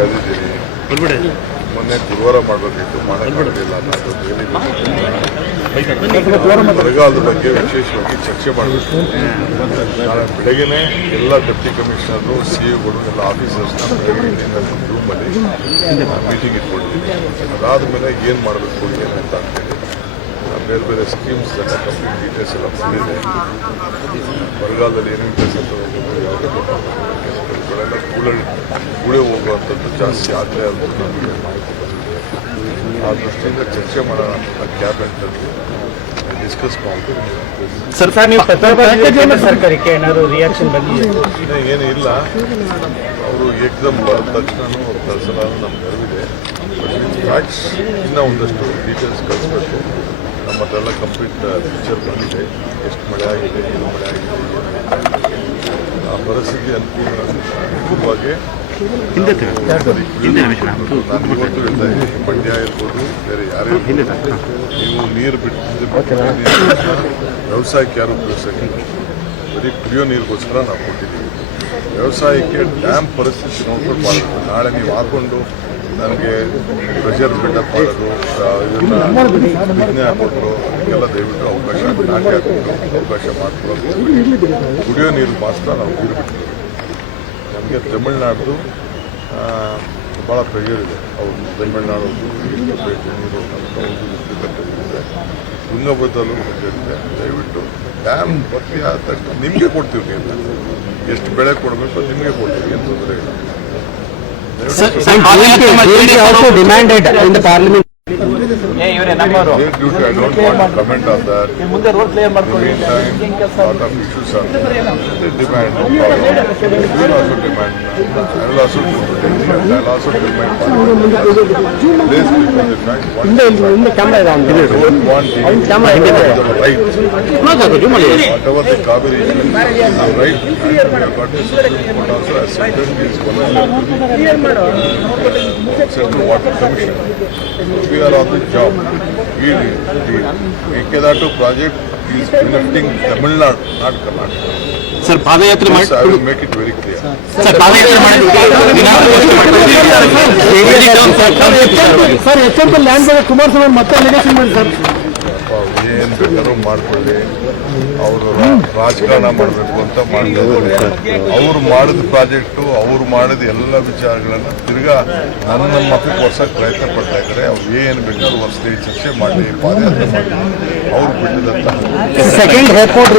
ಕರೆದಿದ್ದೀನಿ. ಮೊನ್ನೆ ಗುರುವಾರ ಮಾಡಬೇಕಿತ್ತು, ಮಾಡೋಕ್ಕಾಗಲಿಲ್ಲ. ಬರಗಾಲದ ಬಗ್ಗೆ ವಿಶೇಷವಾಗಿ ಚರ್ಚೆ ಮಾಡಬೇಕು. ನಾಳೆ ಬೆಳಗ್ಗೆನೇ ಎಲ್ಲ ಡೆಪ್ಟಿ ಕಮಿಷನರು, ಸಿಇಒಗಳು, ಎಲ್ಲ ಆಫೀಸರ್ಸ್ನ ಬೆಳಗ್ಗೆ ನಮ್ಮ ರೂಮಲ್ಲಿ ಮೀಟಿಂಗ್ ಇಟ್ಕೊಂಡಿದ್ದೀನಿ. ಅದಾದ ಮೇಲೆ ಏನು ಮಾಡಬೇಕು ಏನಂತ ಅಂತೇಳಿ ಬೇರೆ ಬೇರೆ ಸ್ಕೀಮ್ಸ್ ಕಂಪ್ಲೀಟ್ ಡೀಟೇಲ್ಸ್ ಎಲ್ಲ ಬಂದಿದೆ. ಬರಗಾಲದಲ್ಲಿ ಏನೇನು ಕೆಲಸ ತಗೋಬೇಕು, ಯಾವುದೇ ಕೆಲಸಗಳೆಲ್ಲ ಕೂಳೆ ಹೋಗುವಂಥದ್ದು ಜಾಸ್ತಿ ಆದರೆ ಅದು ನಮಗೆ ಮಾಹಿತಿ ಬಂದಿದೆ. ಆ ದೃಷ್ಟಿಯಿಂದ ಚರ್ಚೆ ಮಾಡೋಣ ಅಂತ ಕ್ಯಾಬಿನೆಟ್ನಲ್ಲಿ ಡಿಸ್ಕಸ್ ಮಾಡ್ತೀವಿ. ಸರ್ ನೀವು ಸರ್ಕಾರಕ್ಕೆ ಏನಾದರೂ ರಿಯಾಕ್ಷನ್ ಬಂದಿದೆ? ಏನು ಇಲ್ಲ, ಅವರು ಏಕದಮ್ ಬರೆದ ತಕ್ಷಣ ಅವ್ರು ಕಳಿಸಲಾದ ನಮ್ಮ ನೆರವಿದೆ. ಫ್ಯಾಕ್ಟ್ಸ್ ಇನ್ನೂ ಒಂದಷ್ಟು ಡೀಟೇಲ್ಸ್ ಕಳಿಸ್ಬೇಕು. ನಮ್ಮದೆಲ್ಲ ಕಂಪ್ಲೀಟ್ ಪಿಕ್ಚರ್ ಬಂದಿದೆ. ಎಷ್ಟು ಮಳೆ ಆಗಿದೆ, ಏನು ಮಳೆ ಆಗಿದೆ, ಆ ಪರಿಸ್ಥಿತಿ ಅನುಕೂಲವಾಗಿ ನಾನು ಇವತ್ತು ಹೇಳ್ತಾ ಇದ್ದೀನಿ. ಮಂಡ್ಯ ಇರ್ಬೋದು, ಬೇರೆ ಯಾರೇ ನೀವು ನೀರು ಬಿಟ್ಟು ವ್ಯವಸಾಯಕ್ಕೆ ಯಾರು ಉಪಯೋಗಿಸೋಂಗಿಲ್ಲ. ಬರೀ ಕುಡಿಯೋ ನೀರಿಗೋಸ್ಕರ ನಾವು ಕೊಟ್ಟಿದ್ದೀವಿ. ವ್ಯವಸಾಯಕ್ಕೆ ಡ್ಯಾಮ್ ಪರಿಸ್ಥಿತಿ ನೋಡ್ಕೊಂಡು ಮಾಡಬೇಕು. ನಾಳೆ ನೀವು ಹಾಕೊಂಡು ನನಗೆ ಪ್ರೆಷರ್ ಬಿಲ್ಡಪ್ ಮಾಡೋದು, ಇದನ್ನು ವಿಜ್ಞೆ ಹಾಕೋದು, ಎಲ್ಲ ದಯವಿಟ್ಟು ಅವಕಾಶ ನಾಟಿ ಹಾಕೋದು ಅವಕಾಶ ಮಾಡ್ಕೊಳ್ಳೋದು. ಕುಡಿಯೋ ನೀರು ಮಾತ್ರ ನಾವು ನೀರು ಬಿಡ್ತೀವಿ. ನಮಗೆ ತಮಿಳ್ನಾಡು ಭಾಳ ಪ್ರೆಷರ್ ಇದೆ. ಅವರು ತಮಿಳ್ನಾಡು ನೀರು ತುಂಗಭದ್ರಲ್ಲೂ ಪ್ರೆಷರ್ ಇದೆ. ದಯವಿಟ್ಟು ಡ್ಯಾಮ್ ಭರ್ತಿ ಆದ ತಕ್ಷಣ ನಿಮಗೆ ಕೊಡ್ತೀವಿ ನೀರನ್ನ. ಎಷ್ಟು ಬೆಳೆ ಕೊಡಬೇಕು ನಿಮಗೆ ಕೊಡ್ತೀವಿ, ಏನು ತೊಂದರೆ ಇಲ್ಲ. also demanded in the parliament. Their duty, I don't want to comment on that. In the meantime, lot of issues are there. They demand no problem. We will also demand. I will also demand. Please look at the fact. In the camera around. They don't want the right. Whatever the Kaveri issue is the right. We have got the Supreme Court also accepted is going to Central Water Commission. We are on the job. The Ekadatu project is benefiting Tamil Nadu, not Karnataka. Sir, Padayatra I will make it very clear. Sir, Padayatra Sir, example land by Kumaraswamy ಮತ್ತೆ allegation ಮಾಡಿ sir. ಏನು ಬೇಕಾದ್ರೂ ಮಾಡ್ಕೊಳ್ಳಿ. ಅವರು ರಾಜಕಾರಣ ಮಾಡಬೇಕು ಅಂತ ಮಾಡ್ತಾರೆ. ಅವ್ರು ಮಾಡಿದ ಪ್ರಾಜೆಕ್ಟು, ಅವ್ರು ಮಾಡಿದ ಎಲ್ಲ ವಿಚಾರಗಳನ್ನು ತಿರ್ಗಾ ನನ್ನ ಮಕ್ಕಳಿಗೆ ವರ್ಷಕ್ಕೆ ಪ್ರಯತ್ನ ಪಡ್ತಾ ಇದ್ದಾರೆ. ಅವ್ರು ಏನು ಬೇಕಾದ್ರೂ ವರ್ಷದಲ್ಲಿ ಚರ್ಚೆ ಮಾಡಲಿ, ಪಾದಯಾತ್ರೆ ಮಾಡಲಿ. ಅವ್ರು ಬಿಟ್ಟಿದಂತ ಸೆಕೆಂಡ್ ರಿಪೋರ್ಟ್